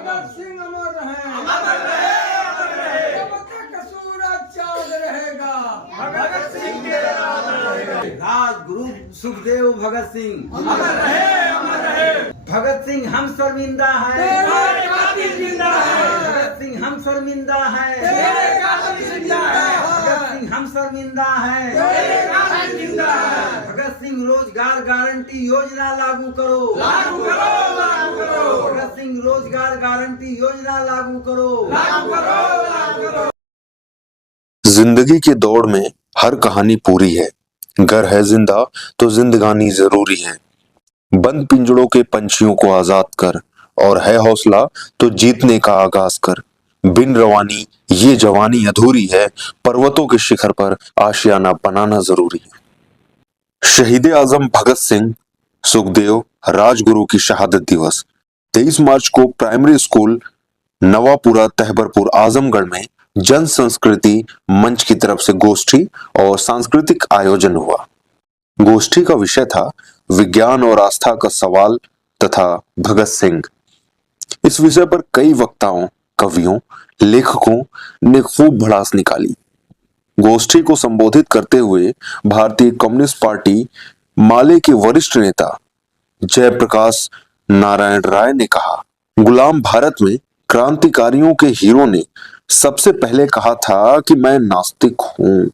भगत सिंह अमर रहे, अमर रहे, अमर रहे। जब तक सूरज चांद रहेगा, भगत सिंह के नाम रहेगा। राजगुरु सुखदेव भगत सिंह अमर रहे, अमर रहे। भगत सिंह हम शर्मिंदा है, तेरे कातिल जिंदा है। भगत सिंह हम शर्मिंदा है, तेरे कातिल जिंदा है। भगत सिंह हम शर्मिंदा है, तेरे कातिल जिंदा है। भगत सिंह रोजगार गारंटी योजना लागू करो, लागू करो, लागू करो, भगत सिंह रोजगार गारंटी योजना लागू करो, लागू करो, लागू करो। जिंदगी की दौड़ में हर कहानी पूरी है। घर है जिंदा तो जिंदगानी जरूरी है। बंद पिंजड़ों के पंछियों को आजाद कर, और है हौसला तो जीतने का आगाज कर। बिन रवानी ये जवानी अधूरी है, पर्वतों के शिखर पर आशियाना बनाना जरूरी है। शहीद आजम भगत सिंह सुखदेव राजगुरु की शहादत दिवस 23 मार्च को प्राइमरी स्कूल नवापुरा तहबरपुर आजमगढ़ में जन संस्कृति मंच की तरफ से गोष्ठी और सांस्कृतिक आयोजन हुआ। गोष्ठी का विषय था विज्ञान और आस्था का सवाल तथा भगत सिंह। इस विषय पर कई वक्ताओं, कवियों, लेखकों ने खूब भड़ास निकाली। गोष्ठी को संबोधित करते हुए भारतीय कम्युनिस्ट पार्टी माले के वरिष्ठ नेता जयप्रकाश नारायण राय ने कहा, गुलाम भारत में क्रांतिकारियों के हीरो ने सबसे पहले कहा था कि मैं नास्तिक हूं।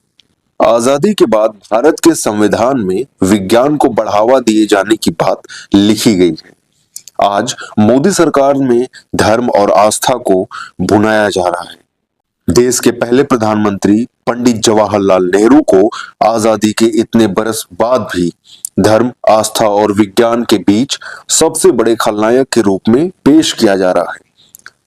आजादी के बाद भारत के संविधान में विज्ञान को बढ़ावा दिए जाने की बात लिखी गई है। आज मोदी सरकार में धर्म और आस्था को भुनाया जा रहा है। देश के पहले प्रधानमंत्री पंडित जवाहरलाल नेहरू को आजादी के इतने बरस बाद भी धर्म, आस्था और विज्ञान के बीच सबसे बड़े खलनायक के रूप में पेश किया जा रहा है।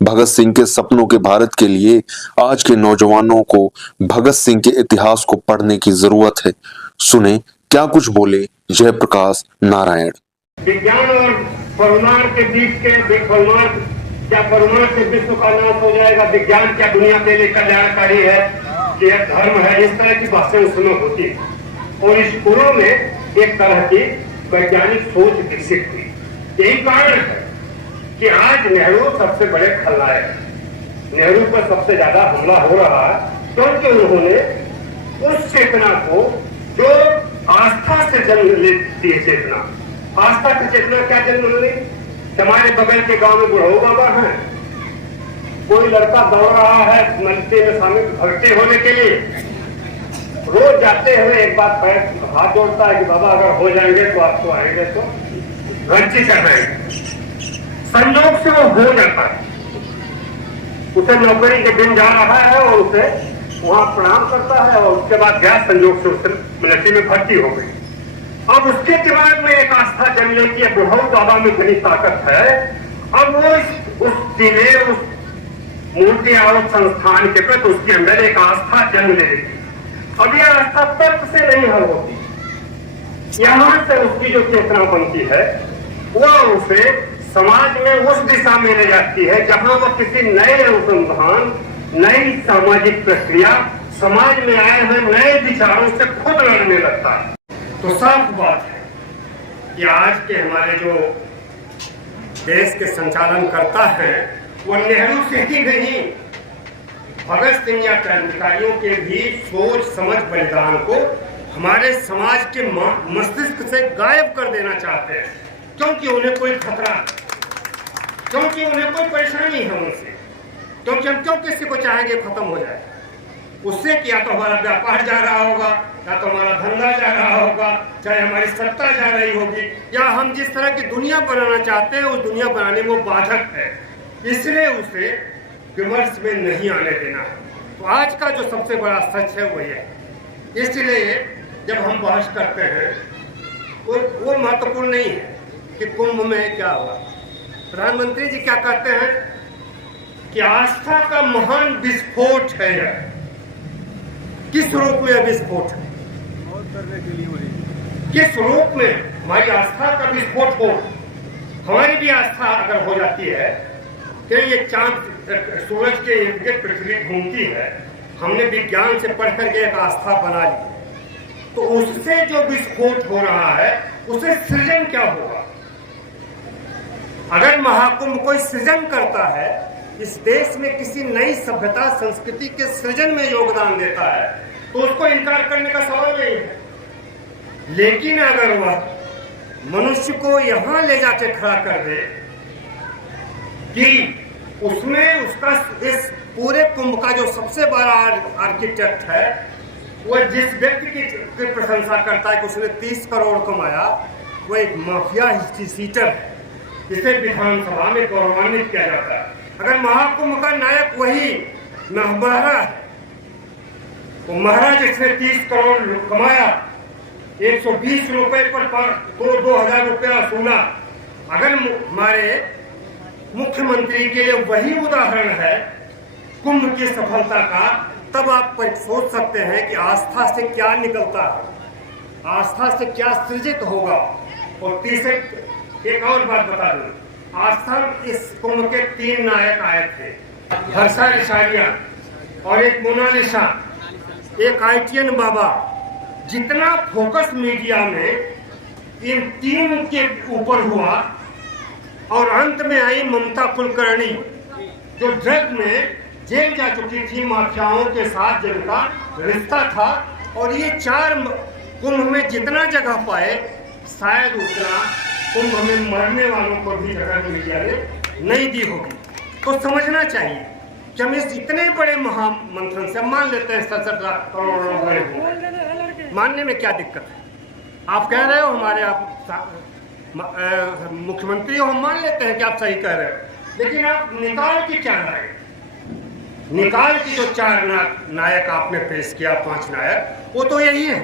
भगत सिंह के सपनों के भारत के लिए आज के नौजवानों को भगत सिंह के इतिहास को पढ़ने की जरूरत है। सुने क्या कुछ बोले जयप्रकाश नारायण। विज्ञान और परमाणु के बीच के क्या परमाणु से विश्व का नाश हो जाएगा, विज्ञान क्या दुनिया के लिए कल्याणकारी है, कि यह धर्म है, इस तरह की बातें उसमें होती है। और स्कूलों में एक तरह की वैज्ञानिक सोच विकसित हुई। यही कारण है कि आज नेहरू सबसे बड़े खलनायक हैं। नेहरू पर सबसे ज्यादा हमला हो रहा है क्योंकि उन्होंने उस चेतना को जो आस्था से जन्म लेती है, चेतना, आस्था की चेतना क्या जन्म ली? हमारे बगल के गांव में बुढ़ऊ बाबा हैं, कोई लड़का दौड़ रहा है मंदिर में शामिल भक्ति होने के लिए, रोज जाते हुए एक बार पैर हाथ जोड़ता है कि बाबा अगर हो जाएंगे तो आपको आएंगे तो भक्ति कर रहेंगे। संयोग से वो हो जाता है, उसे नौकरी के दिन जा रहा है और उसे वहां प्रणाम करता है और उसके बाद गया, संयोग से उसे मिलिट्री में भर्ती हो गई। अब उसके दिमाग में एक आस्था जन्म लेती है, बुढ़ऊ बाबा में बड़ी ताकत है। अब वो उस जिले, उस मूर्ति और संस्थान के प्रति उसके अंदर एक आस्था जन्म ले लेती है। अब यह आस्था तर्क से नहीं हल होती, यहां से उसकी जो चेतना बनती है वो उसे समाज में उस दिशा में ले जाती है जहां वह किसी नए अनुसंधान, नई सामाजिक प्रक्रिया, समाज में आए हुए नए विचारों से खुद लड़ने लगता है। तो साफ बात है कि आज के हमारे जो देश के संचालन करता है वो नेहरू से ही नहीं, भगत सिंह या क्रांतिकारियों के भी सोच समझ बलिदान को हमारे समाज के मस्तिष्क से गायब कर देना चाहते हैं, क्योंकि उन्हें कोई खतरा, क्योंकि उन्हें कोई परेशानी है उनसे, क्योंकि हम क्यों किसी को चाहेंगे खत्म हो जाए। उससे क्या तो हमारा व्यापार जा रहा होगा, या तो हमारा धंधा जा रहा होगा, चाहे हमारी सत्ता जा रही होगी, या हम जिस तरह की दुनिया बनाना चाहते हैं उस दुनिया बनाने में वो बाधक है, इसलिए उसे विमर्श में नहीं आने देना है। तो आज का जो सबसे बड़ा सच है वो ये, इसलिए जब हम बहस करते हैं वो महत्वपूर्ण नहीं है कि कुंभ में क्या हुआ। प्रधानमंत्री जी क्या कहते हैं कि आस्था का महान विस्फोट है यह। किस रूप में विस्फोट है? किस रूप में हमारी आस्था का विस्फोट हो? हमारी भी आस्था अगर हो जाती है कि ये चांद सूरज के इर्द गिर्द पृथ्वी घूमती है, हमने विज्ञान से पढ़ करके एक आस्था बना ली, तो उससे जो विस्फोट हो रहा है उसे सृजन क्या होगा? अगर महाकुंभ कोई सृजन करता है, इस देश में किसी नई सभ्यता संस्कृति के सृजन में योगदान देता है, तो उसको इनकार करने का सवाल नहीं है। लेकिन अगर वह मनुष्य को यहां ले जाके खड़ा कर दे कि उसमें उसका इस पूरे कुंभ का जो सबसे बड़ा आर्किटेक्ट है, वह जिस व्यक्ति की प्रशंसा करता है कि उसने 30 करोड़ कमाया, वो एक माफिया हिस्ट्री सीटर है, जिसे विधानसभा में गौरवान्वित किया जाता है। अगर महाकुंभ का नायक वही महबहरा है, वो महाराज जिसने 30 करोड़ कमाया, 120 रुपए पर 2,000 रुपया वसूला, अगर हमारे मुख्यमंत्री के लिए वही उदाहरण है कुंभ की सफलता का, तब आप सोच सकते हैं कि आस्था से क्या निकलता है, आस्था से क्या सृजित होगा। और तीसरे एक और बात बता दूं, आस्था इस कुंभ के 3 नायक आए थे, हर्षा रिशारिया और एक मोनालिसा, एक ITN बाबा। जितना फोकस मीडिया में इन 3 के ऊपर हुआ, और अंत में आई ममता कुलकर्णी, जो ड्रग में जेल जा चुकी थी, माफियाओं के साथ जिनका रिश्ता था, और ये 4 कुंभ में जितना जगह पाए, शायद उतना कुंभ में मरने वालों को भी जगह मीडिया ने नहीं दी होगी। तो समझना चाहिए कि हम इस इतने बड़े महामंथन से मान लेते हैं 67 लाख करोड़ लोग गए होंगे, मानने में क्या दिक्कत है? आप कह रहे हो हमारे आप मुख्यमंत्री हो, हम मान लेते हैं कि आप सही कह रहे हो, लेकिन आप निकाल के क्या लाए? निकाल के जो 4 नायक आपने पेश किया, 5 नायक, वो तो यही है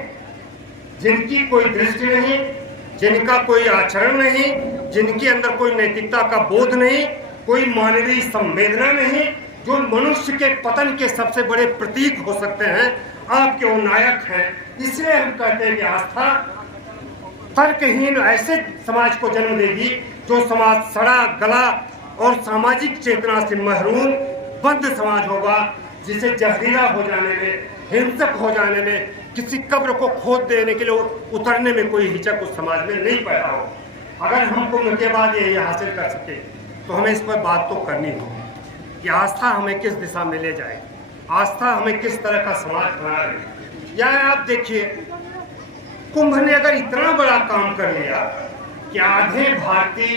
जिनकी कोई दृष्टि नहीं, जिनका कोई आचरण नहीं, जिनके अंदर कोई नैतिकता का बोध नहीं, कोई मानवीय संवेदना नहीं, जो मनुष्य के पतन के सबसे बड़े प्रतीक हो सकते हैं, आपके वो नायक हैं। इसलिए हम कहते हैं कि आस्था तर्कहीन ऐसे समाज को जन्म देगी जो समाज सड़ा गला और सामाजिक चेतना से महरूम बंद समाज होगा, जिसे जहरीला हो जाने में, हिंसक हो जाने में, किसी कब्र को खोद देने के लिए उतरने में कोई हिचक उस समाज में नहीं पैदा हो। अगर हम कुंभ के बाद यही हासिल कर सके, तो हमें इस पर बात तो करनी होगी कि आस्था हमें किस दिशा में ले जाए, आस्था हमें किस तरह का समाज बना रही। या आप देखिए, कुंभ ने अगर इतना बड़ा काम कर लिया कि आधे भारतीय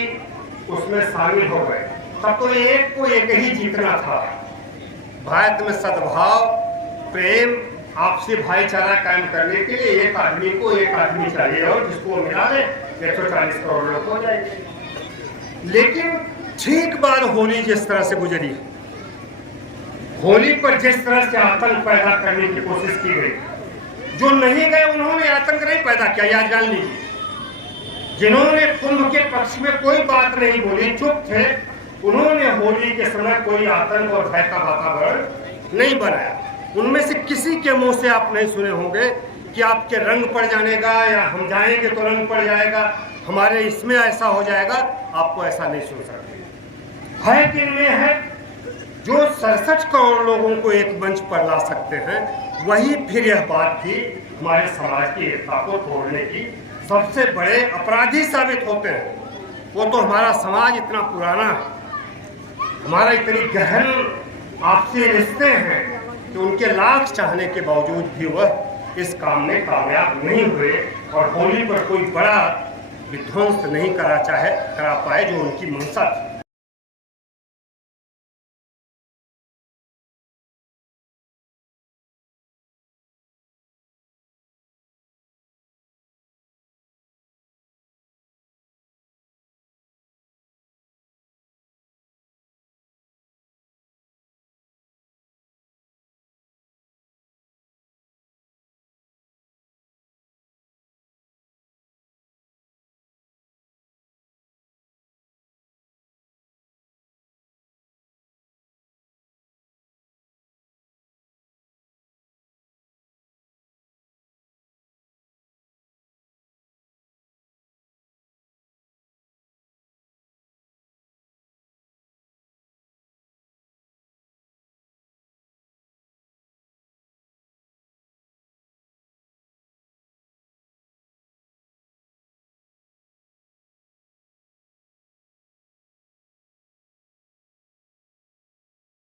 उसमें शामिल हो गए, तब तो एक को एक ही जीतना था। भारत में सद्भाव, प्रेम, आपसी भाईचारा कायम करने के लिए एक आदमी चाहिए, और जिसको मिला ले 140 करोड़ लोग हो जाएंगे। लेकिन ठीक बार होली जिस तरह से गुजरी, होली पर जिस तरह से आतंक पैदा करने की कोशिश की गई, जो नहीं गए उन्होंने आतंक नहीं पैदा किया, याद जान लीजिए। जिन्होंने कुंभ के पक्ष में कोई बात नहीं बोली, चुप थे, उन्होंने होली के समय कोई आतंक और भय का वातावरण नहीं बनाया। उनमें से किसी के मुंह से आप नहीं सुने होंगे कि आपके रंग पड़ जाने का, या हम जाएंगे तो रंग पड़ जाएगा, हमारे इसमें ऐसा हो जाएगा, आपको ऐसा नहीं सुन सकते। भय किनमें है? जो 67 करोड़ लोगों को एक मंच पर ला सकते हैं, वही फिर यह बात थी हमारे समाज की एकता को तोड़ने की सबसे बड़े अपराधी साबित होते हैं। वो तो हमारा समाज इतना पुराना है, हमारा इतनी गहन आपसी रिश्ते हैं कि उनके लाख चाहने के बावजूद भी वह इस काम में कामयाब नहीं हुए, और होली पर कोई बड़ा विध्वंस नहीं करा पाए जो उनकी मंशा थी।